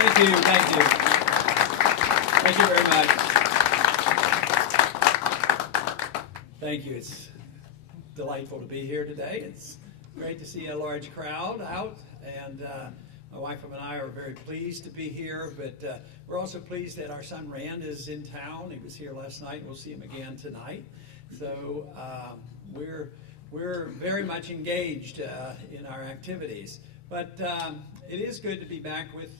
Thank you, thank you. Thank you very much. Thank you. It's delightful to be here today. It's great to see a large crowd out, and my wife and I are very pleased to be here, but we're also pleased that our son Rand is in town. He was here last night. We'll see him again tonight. So we're very much engaged in our activities. But it is good to be back with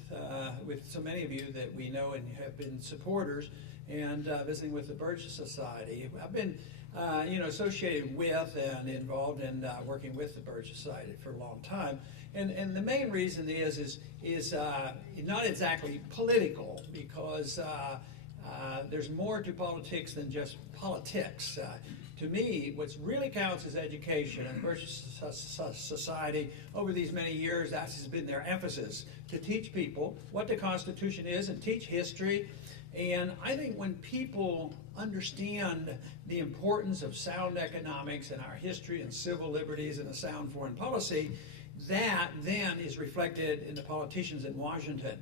so many of you that we know and have been supporters, and visiting with the Birch Society. I've been associated with and involved in working with the Birch Society for a long time. And the main reason is not exactly political, because there's more to politics than just politics. To me, what really counts is education, and the Birch Society, over these many years, that has been their emphasis, to teach people what the Constitution is and teach history. And I think when people understand the importance of sound economics and our history and civil liberties and a sound foreign policy, that then is reflected in the politicians in Washington.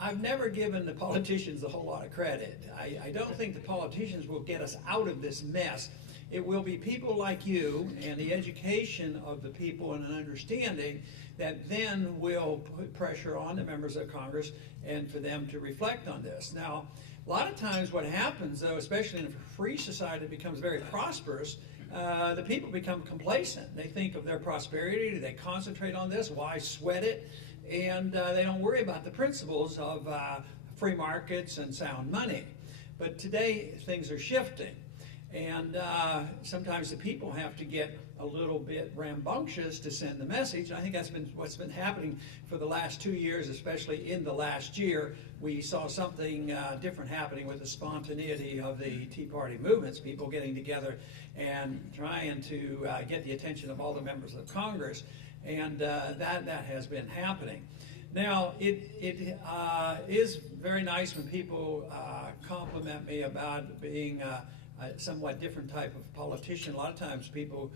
I've never given the politicians a whole lot of credit. I don't think the politicians will get us out of this mess. It will be people like you and the education of the people and an understanding that then will put pressure on the members of Congress and for them to reflect on this. Now, a lot of times what happens, though, especially in a free society that becomes very prosperous, the people become complacent. They think of their prosperity, they concentrate on this, why sweat it? And they don't worry about the principles of free markets and sound money. But today, things are shifting. And sometimes the people have to get a little bit rambunctious to send the message. And I think that's been what's been happening for the last 2 years, especially in the last year. We saw something different happening with the spontaneity of the Tea Party movements, people getting together and trying to get the attention of all the members of Congress. And that has been happening. Now, it is very nice when people compliment me about being a somewhat different type of politician. A lot of times people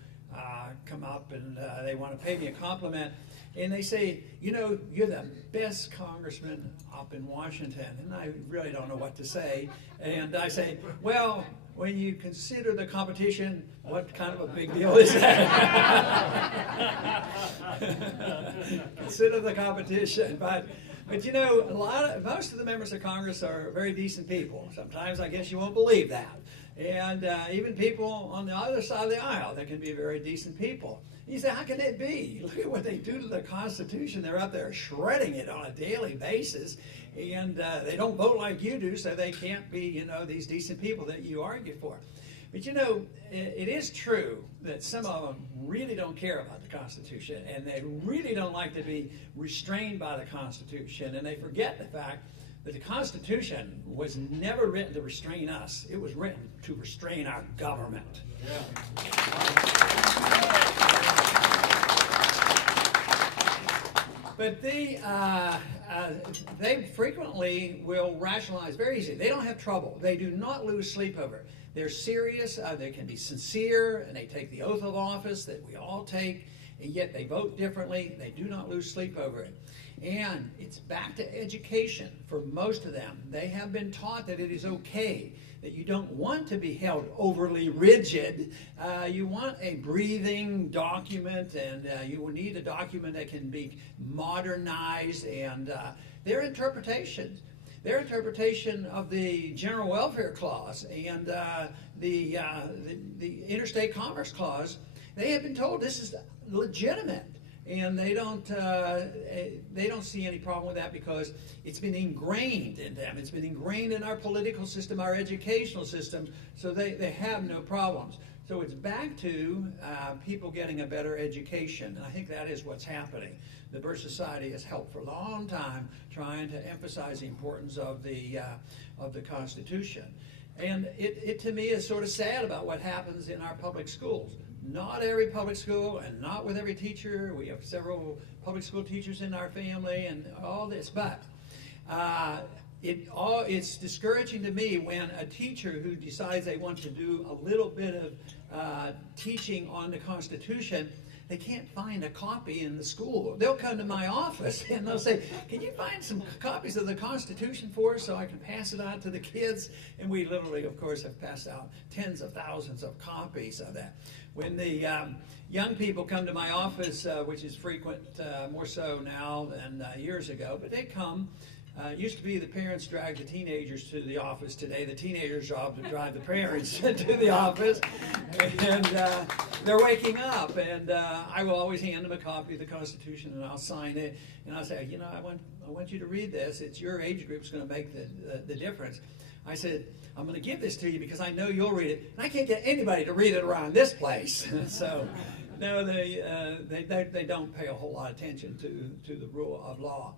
come up and they want to pay me a compliment, and they say, you're the best congressman up in Washington. And I really don't know what to say. And I say, well, when you consider the competition, what kind of a big deal is that? Consider the competition. But most of the members of Congress are very decent people. Sometimes I guess you won't believe that. And even people on the other side of the aisle, they can be very decent people. You say, how can it be? Look at what they do to the Constitution. They're out there shredding it on a daily basis, and they don't vote like you do, so they can't be, these decent people that you argue for. But it is true that some of them really don't care about the Constitution, and they really don't like to be restrained by the Constitution, and they forget the fact that the Constitution was never written to restrain us. It was written to restrain our government. Yeah. But they frequently will rationalize very easily. They don't have trouble. They do not lose sleep over it. They're serious. They can be sincere, and they take the oath of office that we all take, and yet they vote differently. They do not lose sleep over it. And it's back to education for most of them. They have been taught that it is okay, that you don't want to be held overly rigid. You want a breathing document, and you will need a document that can be modernized, and their interpretation of the General Welfare Clause and the Interstate Commerce Clause, they have been told this is legitimate. And they don't see any problem with that because it's been ingrained in them. It's been ingrained in our political system, our educational system, so they have no problems. So it's back to people getting a better education, and I think that is what's happening. The Birch Society has helped for a long time trying to emphasize the importance of the Constitution. And it to me is sort of sad about what happens in our public schools. Not every public school and not with every teacher. We have several public school teachers in our family and all this, but it's discouraging to me when a teacher who decides they want to do a little bit of teaching on the Constitution, they can't find a copy in the school. They'll come to my office and they'll say, can you find some copies of the Constitution for us so I can pass it on to the kids? And we literally, of course, have passed out tens of thousands of copies of that. When the young people come to my office, which is frequent, more so now than years ago, but they come. Used to be the parents drag the teenagers to the office. Today, the teenagers' job to drive the parents to the office. And they're waking up, and I will always hand them a copy of the Constitution, and I'll sign it. And I'll say, I want you to read this. It's your age group's going to make the difference. I said, I'm going to give this to you because I know you'll read it. And I can't get anybody to read it around this place. So, no, they don't pay a whole lot of attention to the rule of law.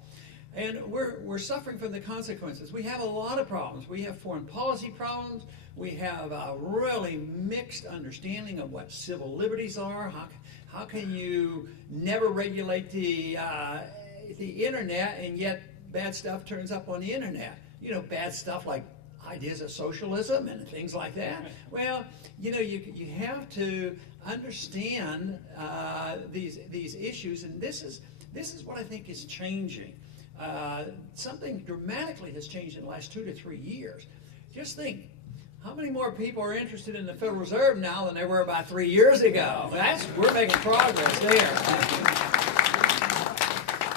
And we're suffering from the consequences. We have a lot of problems. We have foreign policy problems. We have a really mixed understanding of what civil liberties are. How can you never regulate the internet, and yet bad stuff turns up on the internet? Bad stuff like ideas of socialism and things like that. Well, you have to understand these issues, and this is what I think is changing. Something dramatically has changed in the last 2 to 3 years. Just think, how many more people are interested in the Federal Reserve now than there were about 3 years ago? We're making progress there.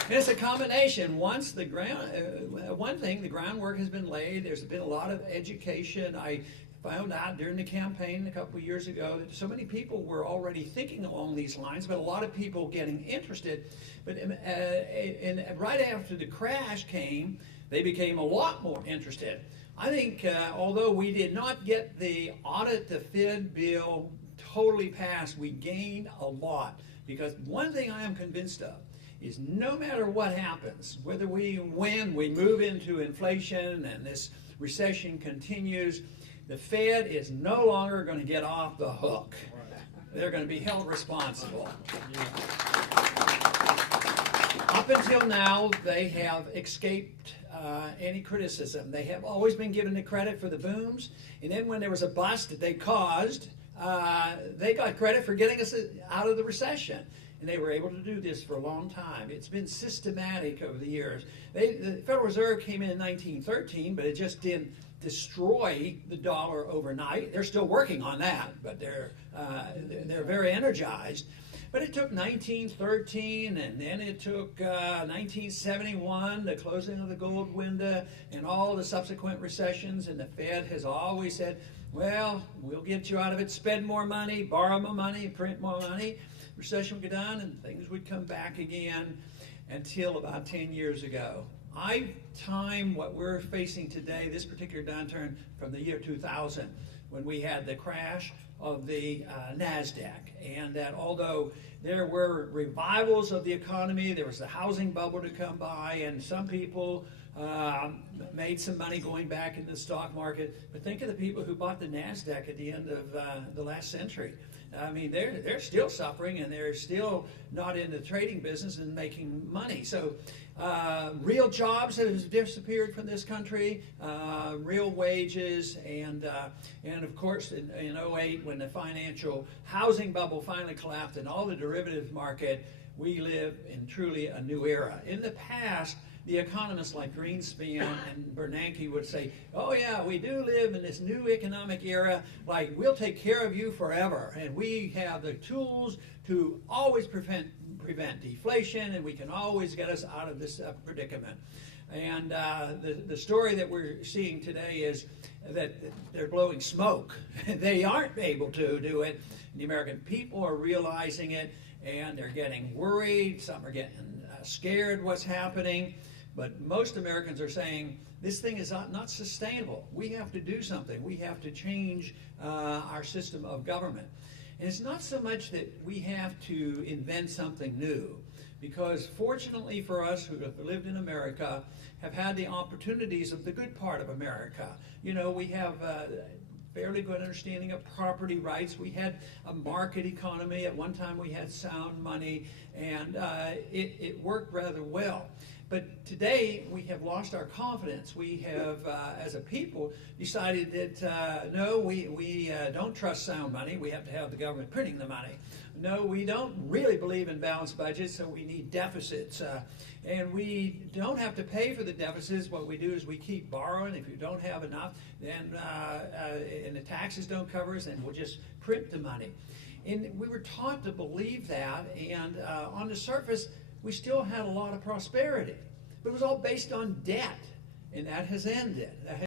It's a combination. Once the groundwork has been laid, there's been a lot of education. I found out during the campaign a couple of years ago that so many people were already thinking along these lines, but a lot of people getting interested. But and right after the crash came, they became a lot more interested. I think although we did not get the audit the Fed bill totally passed, we gained a lot. Because one thing I am convinced of is no matter what happens, whether we move into inflation and this recession continues, the Fed is no longer going to get off the hook. They're going to be held responsible. Up until now, they have escaped any criticism. They have always been given the credit for the booms, and then when there was a bust that they caused, they got credit for getting us out of the recession. And they were able to do this for a long time. It's been systematic over the years. The Federal Reserve came in 1913, but it just didn't destroy the dollar overnight. They're still working on that, but they're very energized. But it took 1913, and then it took 1971, the closing of the gold window, and all the subsequent recessions. And the Fed has always said, well, we'll get you out of it, spend more money, borrow more money, print more money. Recession would go down, and things would come back again until about 10 years ago. I time what we're facing today, this particular downturn, from the year 2000, when we had the crash of the NASDAQ. And that although there were revivals of the economy, there was the housing bubble to come by, and some people made some money going back into the stock market. But think of the people who bought the NASDAQ at the end of the last century. I mean, they're still suffering, and they're still not in the trading business and making money. So real jobs have disappeared from this country, real wages, and of course in 2008, when the financial housing bubble finally collapsed and all the derivatives market, we live in truly a new era. In the past, the economists like Greenspan and Bernanke would say, oh yeah, we do live in this new economic era, like we'll take care of you forever, and we have the tools to always prevent deflation, and we can always get us out of this predicament. And the story that we're seeing today is that they're blowing smoke. They aren't able to do it. The American people are realizing it, and they're getting worried. Some are getting scared what's happening. But most Americans are saying, this thing is not sustainable. We have to do something. We have to change our system of government. And it's not so much that we have to invent something new, because fortunately for us who have lived in America, have had the opportunities of the good part of America. You know, we have fairly good understanding of property rights. We had a market economy. At one time we had sound money, and it worked rather well. But today we have lost our confidence. We have, as a people, decided that no, we don't trust sound money. We have to have the government printing the money. No, we don't really believe in balanced budgets, so we need deficits. And we don't have to pay for the deficits. What we do is we keep borrowing. If you don't have enough, then and the taxes don't cover us, then we'll just print the money. And we were taught to believe that, and on the surface, we still had a lot of prosperity. But it was all based on debt, and that has ended.